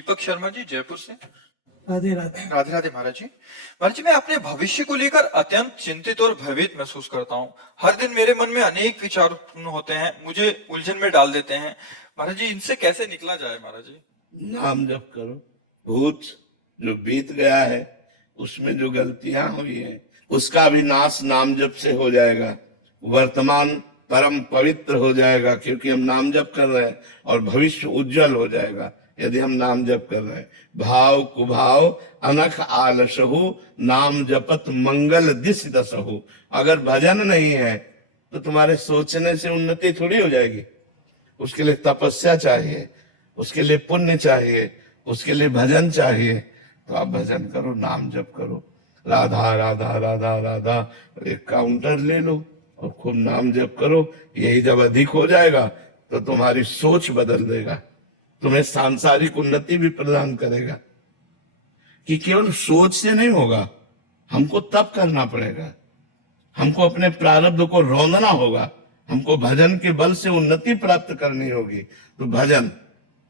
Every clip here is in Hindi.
दीपक शर्मा जी, जयपुर से। राधे राधे। राधे राधे महाराज जी। महाराज जी, मैं अपने भविष्य को लेकर अत्यंत चिंतित और भयभीत महसूस करता हूँ। हर दिन मेरे मन में अनेक विचार उत्पन्न होते हैं, मुझे उलझन में डाल देते हैं। महाराज जी, इनसे कैसे निकला जाए महाराज जी? नाम जप करो। भूत जो बीत गया है, उसमें जो गलतियां हुई है, उसका भी नाश नाम जप से हो जाएगा। वर्तमान परम पवित्र हो जाएगा, क्योंकि हम नाम जप कर रहे हैं, और भविष्य उज्जवल हो जाएगा यदि हम नाम जप कर रहे हैं। भाव कुभाव अनख आलसहु, नाम जपत मंगल दिस दसहु। अगर भजन नहीं है तो तुम्हारे सोचने से उन्नति थोड़ी हो जाएगी। उसके लिए तपस्या चाहिए, उसके लिए पुण्य चाहिए, उसके लिए भजन चाहिए। तो आप भजन करो, नाम जप करो, राधा राधा राधा राधा। एक काउंटर ले लो और खूब नाम जप करो। यही जब अधिक हो जाएगा तो तुम्हारी सोच बदल देगा, तुम्हें सांसारिक उन्नति भी प्रदान करेगा। कि केवल सोच से नहीं होगा, हमको तप करना पड़ेगा, हमको अपने प्रारब्ध को रौंदना होगा, हमको भजन के बल से उन्नति प्राप्त करनी होगी। तो भजन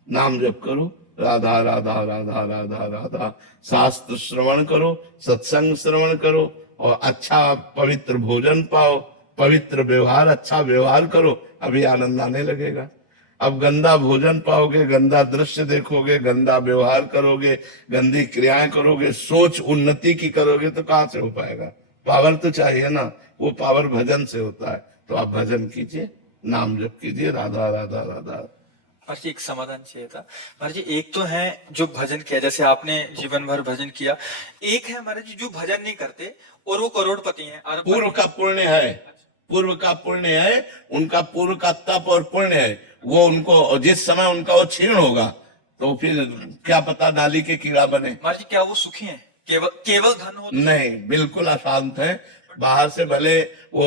नाम जप करो, राधा राधा राधा राधा राधा। शास्त्र श्रवण करो, सत्संग श्रवण करो, और अच्छा पवित्र भोजन पाओ, पवित्र व्यवहार, अच्छा व्यवहार करो, अभी आनंद आने लगेगा। अब गंदा भोजन पाओगे, गंदा दृश्य देखोगे, गंदा व्यवहार करोगे, गंदी क्रियाएं करोगे, सोच उन्नति की करोगे, तो कहां से हो पाएगा? पावर तो चाहिए ना, वो पावर भजन से होता है। तो आप भजन कीजिए, नाम जप कीजिए, राधा राधा राधा। महाराज जी, एक समाधान चाहिए था। महाराज जी, एक तो है जो भजन किया, जैसे आपने जीवन भर भजन किया। एक है महाराज जी जो भजन नहीं करते और वो करोड़पति हैं, अरबपति पूर्व का पुण्य है, पूर्व का पुण्य है, उनका पूर्व का तप और पुण्य है। वो उनको जिस समय उनका वो क्षीण होगा तो फिर क्या पता नाली के कीड़ा बने। महाराज जी, क्या वो सुखी हैं? केवल केवल धन हो तो? नहीं, बिल्कुल अशांत है। बाहर से भले वो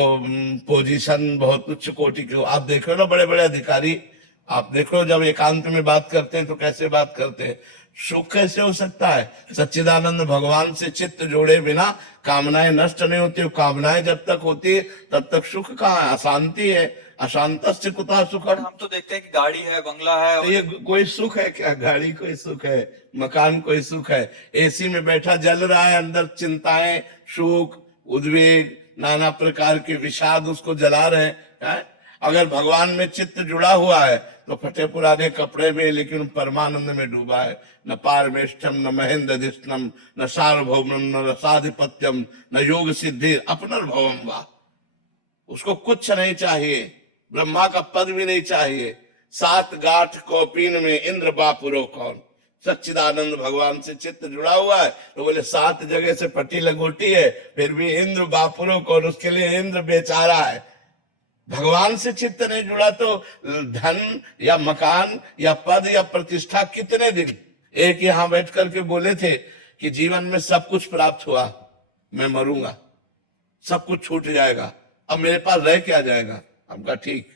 पोजीशन बहुत उच्च कोटि की हो, आप देखो ना बड़े बड़े अधिकारी, आप देखो जब एकांत में बात करते हैं तो कैसे बात करते हैं। सुख कैसे हो सकता है? सच्चिदानंद भगवान से चित्त जोड़े बिना कामनाएं नष्ट नहीं होती। कामनाएं जब तक होती है तब तक सुख कहाँ है? अशांति है। अशांत से कुतः सुख। हम तो देखते हैं कि गाड़ी है, बंगला है, तो ये कोई सुख है क्या? गाड़ी कोई सुख है? मकान कोई सुख है? एसी में बैठा जल रहा है, अंदर चिंताएं, शोक, उद्वेग, नाना प्रकार के विषाद उसको जला रहे हैं। अगर भगवान में चित्त जुड़ा हुआ है तो फटे पुराने कपड़े में, लेकिन परमानंद में डूबा है। न पारमेष्ठम, न महेंद्र दिष्टम, न सार्वभौमम, न रसाधिपत्यम, न योग सिद्धि अपनर्भवम वा। उसको कुछ नहीं चाहिए, ब्रह्मा का पद भी नहीं चाहिए। 7 गांठ कौपीन में इंद्र बापुरो कौन। सच्चिदानंद भगवान से चित्त जुड़ा हुआ है तो बोले 7 जगह से पट्टी लगोटी है, फिर भी इंद्र बापुरो कौन। उसके लिए इंद्र बेचारा है। भगवान से चित्त नहीं जुड़ा तो धन या मकान या पद या प्रतिष्ठा कितने दिन। एक यहां बैठ करके बोले थे कि जीवन में सब कुछ प्राप्त हुआ, मैं मरूंगा, सब कुछ छूट जाएगा, अब मेरे पास रह क्या जाएगा? हमका ठीक,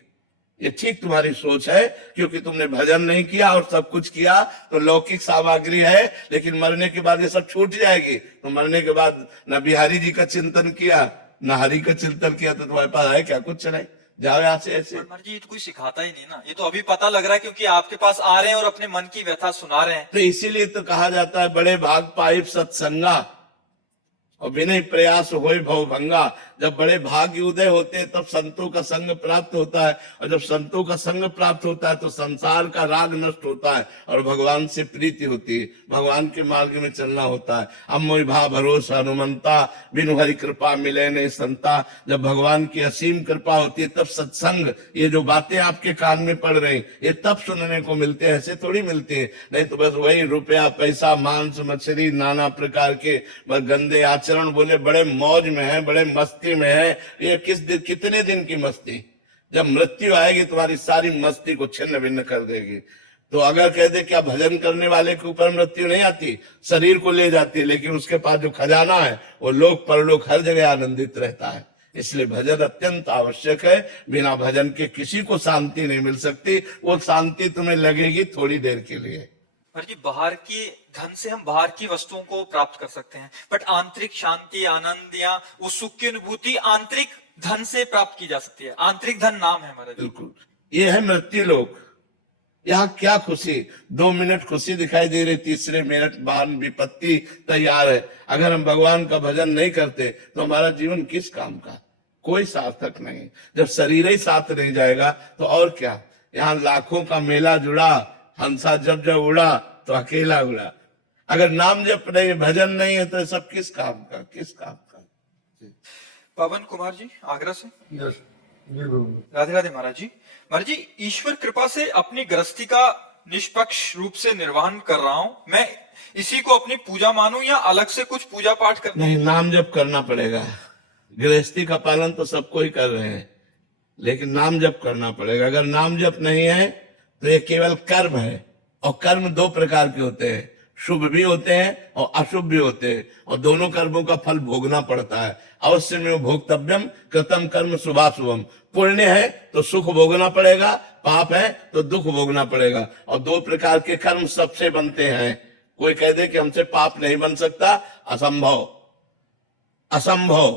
ये ठीक तुम्हारी सोच है, क्योंकि तुमने भजन नहीं किया और सब कुछ किया तो लौकिक सामग्री है, लेकिन मरने के बाद ये सब छूट जाएगी। तो मरने के बाद न बिहारी जी का चिंतन किया, न हरि का चिंतन किया, तो तुम्हारे पास है क्या? कुछ नहीं। जाओ यहाँ से ऐसे। महाराज जी, ये तो कोई सिखाता ही नहीं ना, ये तो अभी पता लग रहा है क्योंकि आपके पास आ रहे हैं और अपने मन की व्यथा सुना रहे हैं। तो इसीलिए तो कहा जाता है बड़े भाग पाइप सत्संगा और विनय प्रयास होय भव भंगा। जब बड़े भाग्य उदय होते हैं तब संतों का संग प्राप्त होता है, और जब संतों का संग प्राप्त होता है तो संसार का राग नष्ट होता है और भगवान से प्रीति होती है, भगवान के मार्ग में चलना होता है। अब मोहि भा भरोसा हनुमंता, बिनु हरि कृपा मिले नहीं संता। जब भगवान की असीम कृपा होती है तब सत्संग, ये जो बातें आपके कान में पड़ रही, ये तब सुनने को मिलते हैं, ऐसे थोड़ी मिलते हैं। नहीं तो बस वही रुपया पैसा मांस मछली नाना प्रकार के बस गंदे आचरण, बोले बड़े मौज में है, बड़े मस्ती में है। ये कितने दिन की मस्ती? जब मृत्यु आएगी तुम्हारी सारी मस्ती को छिन्न भिन्न कर देगी। तो अगर कह दे क्या भजन करने वाले के ऊपर मृत्यु नहीं आती, शरीर को ले जाती है, लेकिन उसके पास जो खजाना है वो लोक परलोक हर जगह आनंदित रहता है। इसलिए भजन अत्यंत आवश्यक है। बिना भजन के किसी को शांति नहीं मिल सकती। वो शांति तुम्हें लगेगी थोड़ी देर के लिए। जी, बाहर की धन से हम बाहर की वस्तुओं को प्राप्त कर सकते हैं, बट आंतरिक शांति, आनंद या वो सुख की अनुभूति आंतरिक धन से प्राप्त की जा सकती है। आंतरिक धन नाम है हमारा। बिल्कुल, ये है मृत्यु लोक, यहाँ क्या खुशी, 2 मिनट खुशी दिखाई दे रही, तीसरे मिनट बाद विपत्ति तैयार है। अगर हम भगवान का भजन नहीं करते तो हमारा जीवन किस काम का, कोई सार्थक नहीं। जब शरीर ही साथ नहीं जाएगा तो और क्या। यहाँ लाखों का मेला जुड़ा, हंसा जब जब उड़ा तो अकेला उड़ा। अगर नाम जप नहीं, भजन नहीं है तो सब किस काम का, किस काम का। पवन कुमार जी आगरा से। राधे राधे महाराज जी। महाराज जी, ईश्वर कृपा से अपनी गृहस्थी का निष्पक्ष रूप से निर्वहन कर रहा हूँ। मैं इसी को अपनी पूजा मानूं या अलग से कुछ पूजा पाठ कर? नहीं, नाम जप करना पड़ेगा। गृहस्थी का पालन तो सबको ही कर रहे हैं, लेकिन नाम जप करना पड़ेगा। अगर नाम जप नहीं है तो ये केवल कर्म है, और कर्म 2 प्रकार के होते हैं, शुभ भी होते हैं और अशुभ भी होते हैं, और दोनों कर्मों का फल भोगना पड़ता है। अवश्य में भोक्तव्यम कृतम कर्म शुभाशुभम। पुण्य है तो सुख भोगना पड़ेगा, पाप है तो दुख भोगना पड़ेगा। और 2 प्रकार के कर्म सबसे बनते हैं। कोई कह दे कि हमसे पाप नहीं बन सकता, असंभव, असंभव।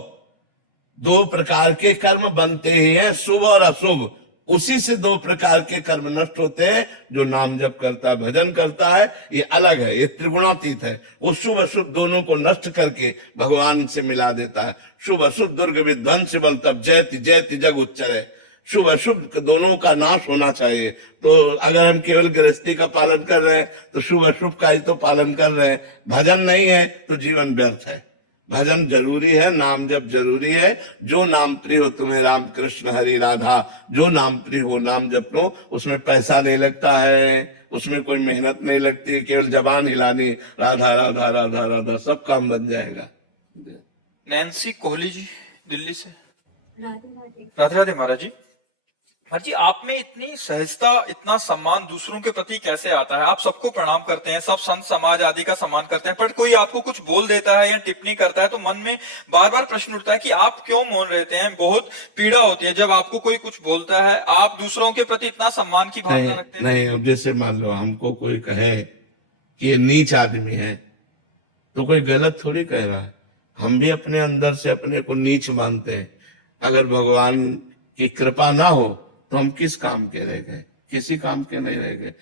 2 प्रकार के कर्म बनते ही हैं, शुभ और अशुभ। उसी से 2 प्रकार के कर्म नष्ट होते हैं। जो नाम जप करता है, भजन करता है, ये अलग है, ये त्रिगुणातीत है। वो शुभ अशुभ दोनों को नष्ट करके भगवान से मिला देता है। शुभ अशुभ दुर्ग विध्वंस बल तब जयति जयति जग उच्चरे। शुभ अशुभ दोनों का नाश होना चाहिए। तो अगर हम केवल गृहस्थी का पालन कर रहे हैं तो शुभ अशुभ का ही तो पालन कर रहे हैं। भजन नहीं है तो जीवन व्यर्थ है। भजन जरूरी है, नाम जप जरूरी है। जो नाम प्रिय हो तुम्हें राम कृष्ण हरि राधा, जो नाम प्रिय हो नाम जप लो। उसमें पैसा नहीं लगता है, उसमें कोई मेहनत नहीं लगती, केवल जबान हिलानी, राधा राधा राधा राधा, सब काम बन जाएगा। नैन्सी कोहली जी दिल्ली से। राधे राधे महाराज जी। महाराज जी, आप में इतनी सहजता, इतना सम्मान दूसरों के प्रति कैसे आता है? आप सबको प्रणाम करते हैं, सब संत समाज आदि का सम्मान करते हैं, पर कोई आपको कुछ बोल देता है या टिप्पणी करता है तो मन में बार बार प्रश्न उठता है कि आप क्यों मौन रहते हैं। बहुत पीड़ा होती है जब आपको कोई कुछ बोलता है। आप दूसरों के प्रति इतना सम्मान की भावना रखते हैं? नहीं, अब जैसे मान लो हमको कोई कहे कि ये नीच आदमी है तो कोई गलत थोड़ी कह रहा है। हम भी अपने अंदर से अपने को नीच मानते हैं। अगर भगवान की कृपा ना हो तो हम किस काम के रह गए, किसी काम के नहीं रह गए।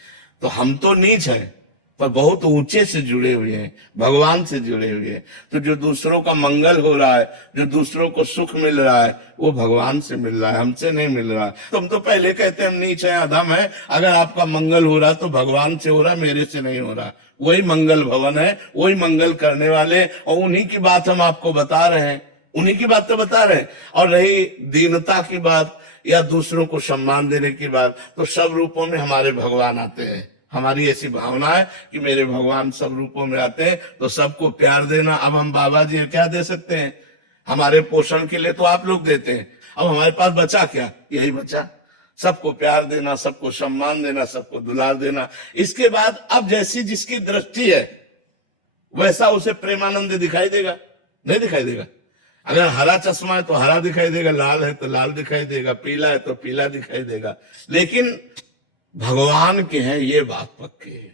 तो हम तो नीच हैं पर बहुत ऊंचे से जुड़े हुए हैं, भगवान से जुड़े हुए हैं। तो जो दूसरों का मंगल हो रहा है, जो दूसरों को सुख मिल रहा है, वो भगवान से मिल रहा है, हमसे नहीं मिल रहा है। तुम तो पहले कहते हम नीच हैं, अधम है। अगर आपका मंगल हो रहा तो भगवान से हो रहा, मेरे से नहीं हो रहा। वही मंगल भवन है, वही मंगल करने वाले, और उन्हीं की बात हम आपको बता रहे हैं, उन्हीं की बात तो बता रहे हैं। और रही दीनता की बात या दूसरों को सम्मान देने की बात, तो सब रूपों में हमारे भगवान आते हैं। हमारी ऐसी भावना है कि मेरे भगवान सब रूपों में आते हैं, तो सबको प्यार देना। अब हम बाबा जी क्या दे सकते हैं? हमारे पोषण के लिए तो आप लोग देते हैं, अब हमारे पास बचा क्या? यही बचा, सबको प्यार देना, सबको सम्मान देना, सबको दुलार देना। इसके बाद अब जैसी जिसकी दृष्टि है वैसा उसे प्रेमानंद दिखाई देगा, नहीं दिखाई देगा? अगर हरा चश्मा है तो हरा दिखाई देगा, लाल है तो लाल दिखाई देगा, पीला है तो पीला दिखाई देगा। लेकिन भगवान के हैं ये बात पक्की है,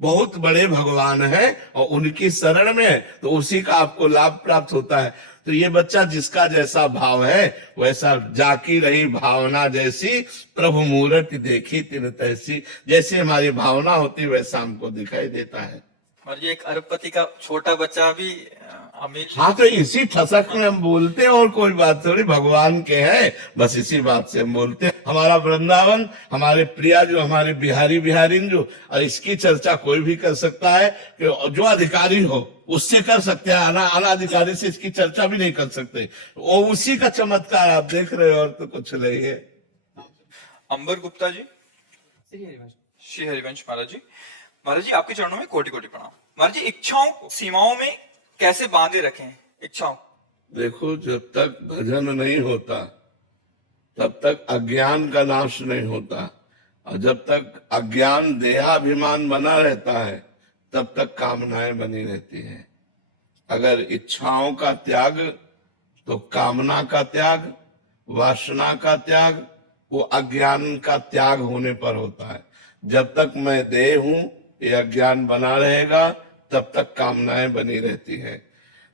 बहुत बड़े भगवान हैं और उनकी शरण में है तो उसी का आपको लाभ प्राप्त होता है। तो ये बच्चा जिसका जैसा भाव है वैसा, जाकी रही भावना जैसी प्रभु मूरत देखी तिन तैसी। जैसे हमारी भावना होती वैसा हमको दिखाई देता है। और ये एक अरबपति का छोटा बच्चा भी अमीर। हाँ, तो इसी ठसक में हम बोलते हैं, और कोई बात थोड़ी। भगवान के हैं, बस इसी बात से हम बोलते हैं। हमारा वृंदावन, हमारे प्रिया जो हमारे बिहारी बिहारीन जो, और इसकी चर्चा कोई भी कर सकता है कि जो अधिकारी हो उससे कर सकते हैं, अनाधिकारी से इसकी चर्चा भी नहीं कर सकते। वो उसी का चमत्कार आप देख रहे हो, और तो कुछ नहीं है। अंबर गुप्ता जी श्री हरिवंश। महाराज जी, महाराज जी आपके चरणों में कोटि कोटि प्रणाम। महाराज जी, इच्छाओं सीमाओं में कैसे बांधे रखें इच्छाओं? देखो, जब तक भजन नहीं होता तब तक अज्ञान का नाश नहीं होता, और जब तक अज्ञान देहाभिमान बना रहता है तब तक कामनाएं बनी रहती हैं। अगर इच्छाओं का त्याग तो कामना का त्याग, वासना का त्याग वो अज्ञान का त्याग होने पर होता है। जब तक मैं देह हूं ये अज्ञान बना रहेगा, तब तक कामनाएं बनी रहती हैं।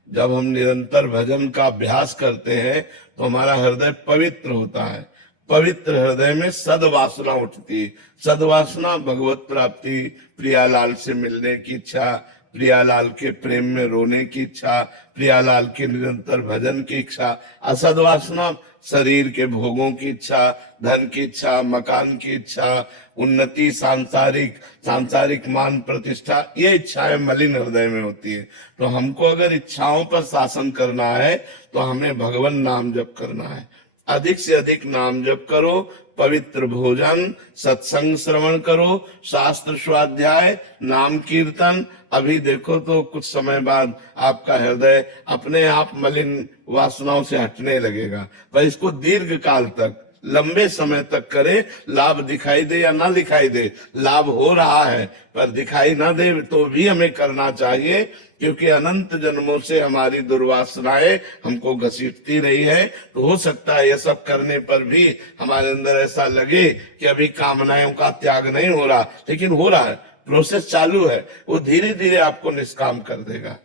जब हम निरंतर भजन का अभ्यास करते हैं तो हमारा हृदय पवित्र होता है। पवित्र हृदय में सद्वासना उठती है। सद्वासना भगवत प्राप्ति, प्रियालाल से मिलने की इच्छा, प्रियालाल के प्रेम में रोने की इच्छा, प्रियालाल के निरंतर भजन की इच्छा। असद्वासना शरीर के भोगों की इच्छा, धन की इच्छा, मकान की इच्छा, उन्नति, सांसारिक मान प्रतिष्ठा, ये इच्छाएं मलिन हृदय में होती है। तो हमको अगर इच्छाओं पर शासन करना है तो हमें भगवान नाम जप करना है। अधिक से अधिक नाम जप करो, पवित्र भोजन, सत्संग श्रवण करो, शास्त्र स्वाध्याय, नाम कीर्तन। अभी देखो तो कुछ समय बाद आपका हृदय अपने आप मलिन वासनाओं से हटने लगेगा। पर इसको दीर्घ काल तक, लंबे समय तक करे, लाभ दिखाई दे या ना दिखाई दे, लाभ हो रहा है पर दिखाई ना दे तो भी हमें करना चाहिए, क्योंकि अनंत जन्मों से हमारी दुर्वासनाएं हमको घसीटती रही है। तो हो सकता है यह सब करने पर भी हमारे अंदर ऐसा लगे कि अभी कामनाओं का त्याग नहीं हो रहा, लेकिन हो रहा है, प्रोसेस चालू है। वो धीरे धीरे आपको निष्काम कर देगा।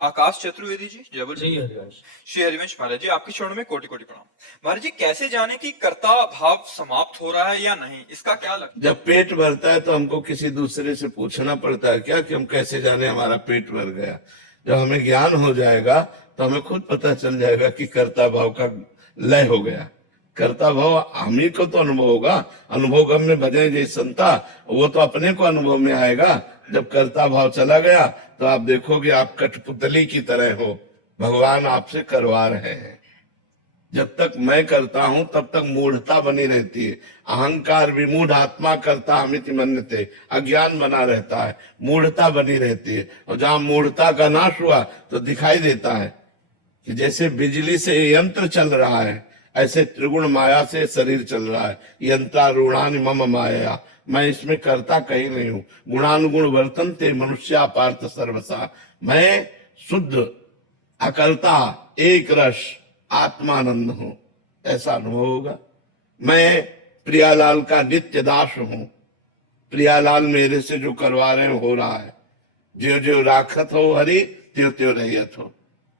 आकाश चतुर्वेदी जी जबलपुर। जी हरिवंश। श्री हरिवंश महाराज जी, आपके चरणों में कोटि कोटि प्रणाम। महाराज जी, कैसे जाने कि कर्ता भाव समाप्त हो रहा है या नहीं, इसका क्या लगता जब पेट भरता है तो हमको किसी दूसरे से पूछना पड़ता है क्या कि हम कैसे जाने हमारा पेट भर गया। जब हमें ज्ञान हो जाएगा तो हमें खुद पता चल जाएगा कि कर्ता भाव का लय हो गया। कर्ता भाव हम ही को तो अनुभव होगा। अनुभव गम में भजे जय संता, वो तो अपने को अनुभव में आएगा। जब कर्ता भाव चला गया तो आप देखोगे आप कठपुतली की तरह हो, भगवान आपसे करवा रहे हैं। जब तक मैं करता हूं तब तक मूढ़ता बनी रहती है। अहंकार विमूढ़ आत्मा करता हमिति मन्यते, अज्ञान बना रहता है, मूढ़ता बनी रहती है। और जहां मूढ़ता का नाश हुआ तो दिखाई देता है कि जैसे बिजली से यंत्र चल रहा है, ऐसे त्रिगुण माया से शरीर चल रहा है। यंत्रारूढ़ानि मम माया, मैं इसमें करता कहीं नहीं हूं। गुणानुगुण वर्तन्ते मनुष्या पार्थ सर्वसा, मैं शुद्ध अकर्ता एक रस आत्मानंद हूं, ऐसा अनुभव होगा। मैं प्रियालाल का नित्य दास हूं, प्रियालाल मेरे से जो करवा रहे हो रहा है। जो जो राखत हो हरि त्यों त्यों रहियत हो,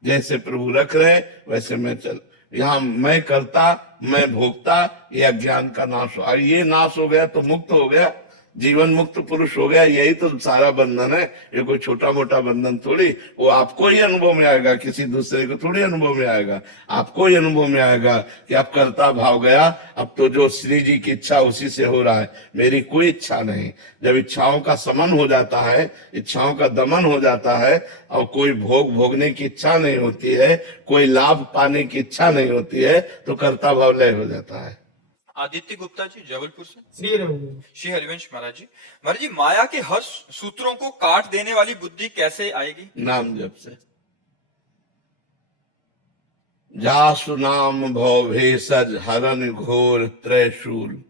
जैसे प्रभु रख रहे वैसे मैं चल। यहाँ मैं करता मैं भोगता, ये अज्ञान का नाश हो। ये नाश हो गया तो मुक्त हो गया, जीवन मुक्त पुरुष हो गया। यही तो सारा बंधन है, ये कोई छोटा मोटा बंधन थोड़ी। वो आपको ही अनुभव में आएगा, किसी दूसरे को थोड़ी अनुभव में आएगा। आपको ही अनुभव में आएगा कि आप कर्ता भाव गया, अब तो जो श्री जी की इच्छा उसी से हो रहा है, मेरी कोई इच्छा नहीं। जब इच्छाओं का समन हो जाता है, इच्छाओं का दमन हो जाता है, और कोई भोग भोगने की इच्छा नहीं होती है, कोई लाभ पाने की इच्छा नहीं होती है, तो कर्ता भाव लय हो जाता है। आदित्य गुप्ता जी जबलपुर से। श्री हरिवंश। श्री हरिवंश महाराज जी, महाराज जी, माया के हर सूत्रों को काट देने वाली बुद्धि कैसे आएगी? नाम जप से। जासु नाम भव भेषज हरन घोर त्रैशूल,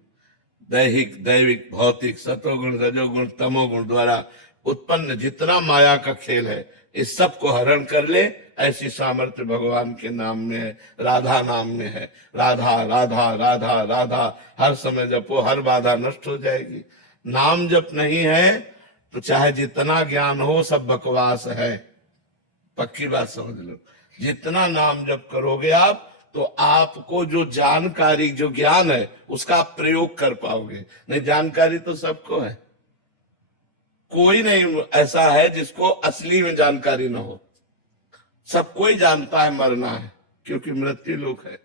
दैहिक दैविक भौतिक सतोगुण रजोगुण तमोगुण द्वारा उत्पन्न जितना माया का खेल है, इस सब को हरण कर ले, ऐसी सामर्थ्य भगवान के नाम में है, राधा नाम में है। राधा राधा राधा राधा हर समय जपो, हर बाधा नष्ट हो जाएगी। नाम जप नहीं है तो चाहे जितना ज्ञान हो सब बकवास है, पक्की बात समझ लो। जितना नाम जप करोगे आप तो आपको जो जानकारी जो ज्ञान है उसका आप प्रयोग कर पाओगे। नहीं, जानकारी तो सबको है, कोई नहीं ऐसा है जिसको असली में जानकारी ना हो। सब कोई जानता है मरना है, क्योंकि मृत्यु लोक है।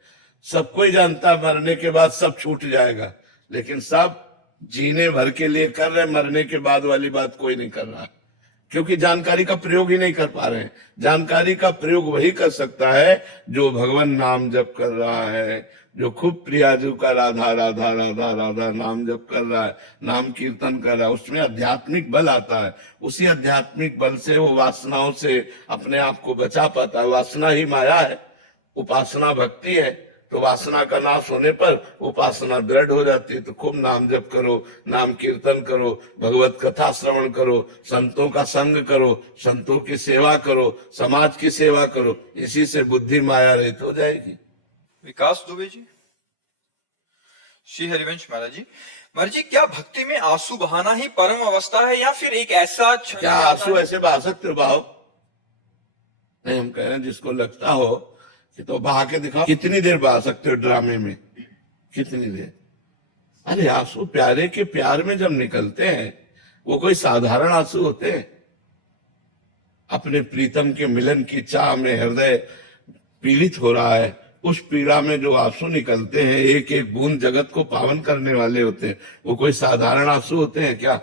सब कोई जानता है मरने के बाद सब छूट जाएगा, लेकिन सब जीने भर के लिए कर रहे, मरने के बाद वाली बात कोई नहीं कर रहा, क्योंकि जानकारी का प्रयोग ही नहीं कर पा रहे हैं। जानकारी का प्रयोग वही कर सकता है जो भगवान नाम जप कर रहा है, जो खूब प्रियाजू का राधा राधा राधा राधा नाम जप कर रहा है, नाम कीर्तन कर रहा है, उसमें आध्यात्मिक बल आता है। उसी आध्यात्मिक बल से वो वासनाओं से अपने आप को बचा पाता है। वासना ही माया है, उपासना भक्ति है। तो वासना का नाश होने पर उपासना दृढ़ हो जाती है। तो खूब नाम जप करो, नाम कीर्तन करो, भगवत कथा श्रवण करो, संतों का संग करो, संतों की सेवा करो, समाज की सेवा करो। इसी से बुद्धि माया रहित हो जाएगी। विकास दुबे जी। श्री हरिवंश महाराज जी, महाराज जी, क्या भक्ति में आंसू बहाना ही परम अवस्था है या फिर एक ऐसा क्षण क्या आंसू ऐसे बहा सकते हो? बहाओ नहीं, हम कह रहे हैं जिसको लगता हो कि तो बहा के दिखाओ, कितनी देर बहा सकते हो ड्रामे में, कितनी देर। अरे आंसू प्यारे के प्यार में जब निकलते हैं, वो कोई साधारण आंसू होते हैं? अपने प्रीतम के मिलन की चाह में हृदय पीड़ित हो रहा है, उस पीड़ा में जो आंसू निकलते हैं, एक एक बूंद जगत को पावन करने वाले होते हैं। वो कोई साधारण आंसू होते हैं क्या?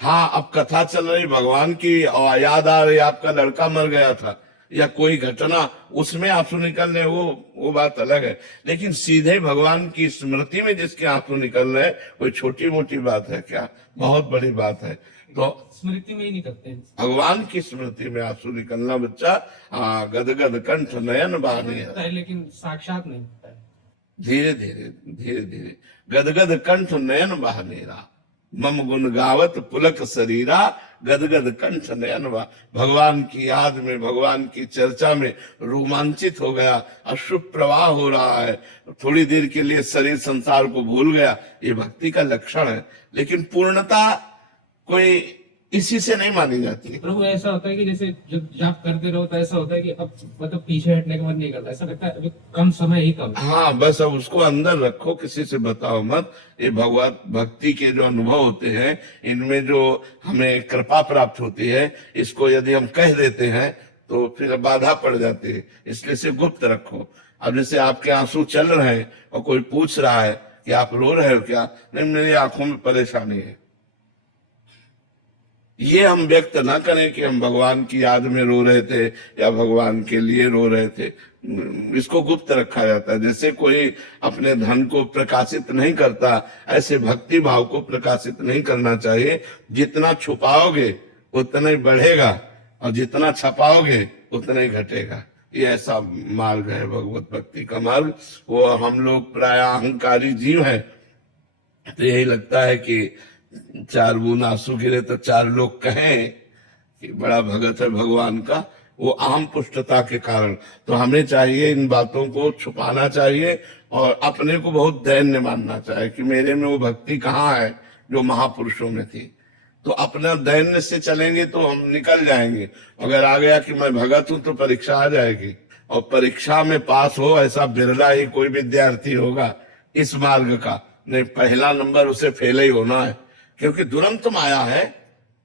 हाँ, अब कथा चल रही भगवान की और याद आ रही आपका लड़का मर गया था या कोई घटना, उसमें आंसू निकलने, वो बात अलग है। लेकिन सीधे भगवान की स्मृति में जिसके आंसू निकल रहे हैं, कोई छोटी मोटी बात है क्या? बहुत बड़ी बात है। तो स्मृति में ही निकलते हैं। भगवान की स्मृति में आंसू निकलना बच्चा, गदगद कंठ नयन बहाने, होता है, लेकिन साक्षात नहीं होता है। धीरे धीरे धीरे धीरे, गदगद कंठ नयन बहानेरा, मम गुण गावत पुलक शरीरा, गदगद कंठ नयन बहा। भगवान की याद में, भगवान की चर्चा में रोमांचित हो गया, अश्रु प्रवाह हो रहा है, थोड़ी देर के लिए शरीर संसार को भूल गया। ये भक्ति का लक्षण है। लेकिन पूर्णता कोई इसी से नहीं मानी जाती। प्रभु ऐसा होता है कि जैसे जब जाप करते रहो तो ऐसा होता है कि अब मतलब पीछे हटने का मन नहीं करता, ऐसा लगता है अभी कम समय ही कम है। हाँ, बस अब उसको अंदर रखो, किसी से बताओ मत। ये भगवत भक्ति के जो अनुभव होते हैं, इनमें जो हमें कृपा प्राप्त होती है, इसको यदि हम कह देते हैं तो फिर बाधा पड़ जाती है। इसलिए से गुप्त रखो। अब जैसे आपके आंसू चल रहे हैं और कोई पूछ रहा है कि आप रो रहे हो क्या? नहीं, मेरी आंखों में परेशानी है। ये हम व्यक्त ना करें कि हम भगवान की याद में रो रहे थे या भगवान के लिए रो रहे थे। इसको गुप्त रखा जाता है। जैसे कोई अपने धन को प्रकाशित नहीं करता, ऐसे भक्ति भाव को प्रकाशित नहीं करना चाहिए। जितना छुपाओगे उतना ही बढ़ेगा और जितना छपाओगे उतना ही घटेगा। ये ऐसा मार्ग है भगवत भक्ति का मार्ग। वो हम लोग प्राय अहंकारी जीव हैं, तो यही लगता है कि चार बूंद आंसू गिरे तो चार लोग कहें कि बड़ा भगत है भगवान का, वो आम पुष्टता के कारण। तो हमें चाहिए इन बातों को छुपाना चाहिए और अपने को बहुत दैन्य मानना चाहिए कि मेरे में वो भक्ति कहाँ है जो महापुरुषों में थी। तो अपना दैन्य से चलेंगे तो हम निकल जाएंगे। अगर आ गया कि मैं भगत हूं तो परीक्षा आ जाएगी, और परीक्षा में पास हो ऐसा बिरला ही कोई विद्यार्थी होगा इस मार्ग का। नहीं, पहला नंबर उसे फेल ही होना है, क्योंकि दुरंत माया है।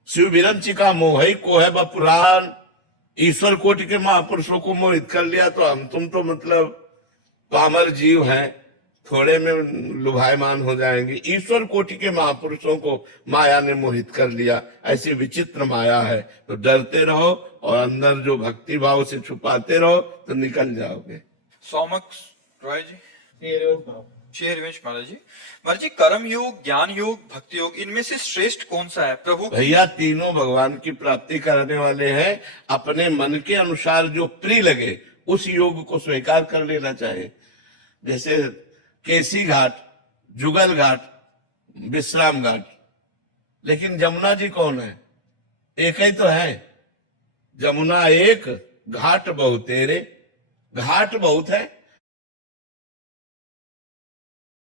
शिव विरंचिका मोहि को है बपुराण, ईश्वर कोटि के महापुरुषों को मोहित कर लिया तो हम तुम तो मतलब पामर जीव हैं, थोड़े में लुभायमान हो जाएंगे। ईश्वर कोटि के महापुरुषों को माया ने मोहित कर लिया। ऐसी विचित्र माया है। तो डरते रहो और अंदर जो भक्ति भाव से छुपाते रहो तो निकल जाओगे। सौमक रॉय जी, ये हरिवंश महाराज जी, महाराज जी, कर्म योग, ज्ञान योग, भक्ति योग, इनमें से श्रेष्ठ कौन सा है प्रभु? भैया तीनों भगवान की प्राप्ति कराने वाले हैं। अपने मन के अनुसार जो प्रिय लगे उस योग को स्वीकार कर लेना चाहिए। जैसे केसी घाट, जुगल घाट, विश्राम घाट, लेकिन जमुना जी कौन है? एक ही तो है। जमुना एक, घाट बहुतेरे। घाट बहुत है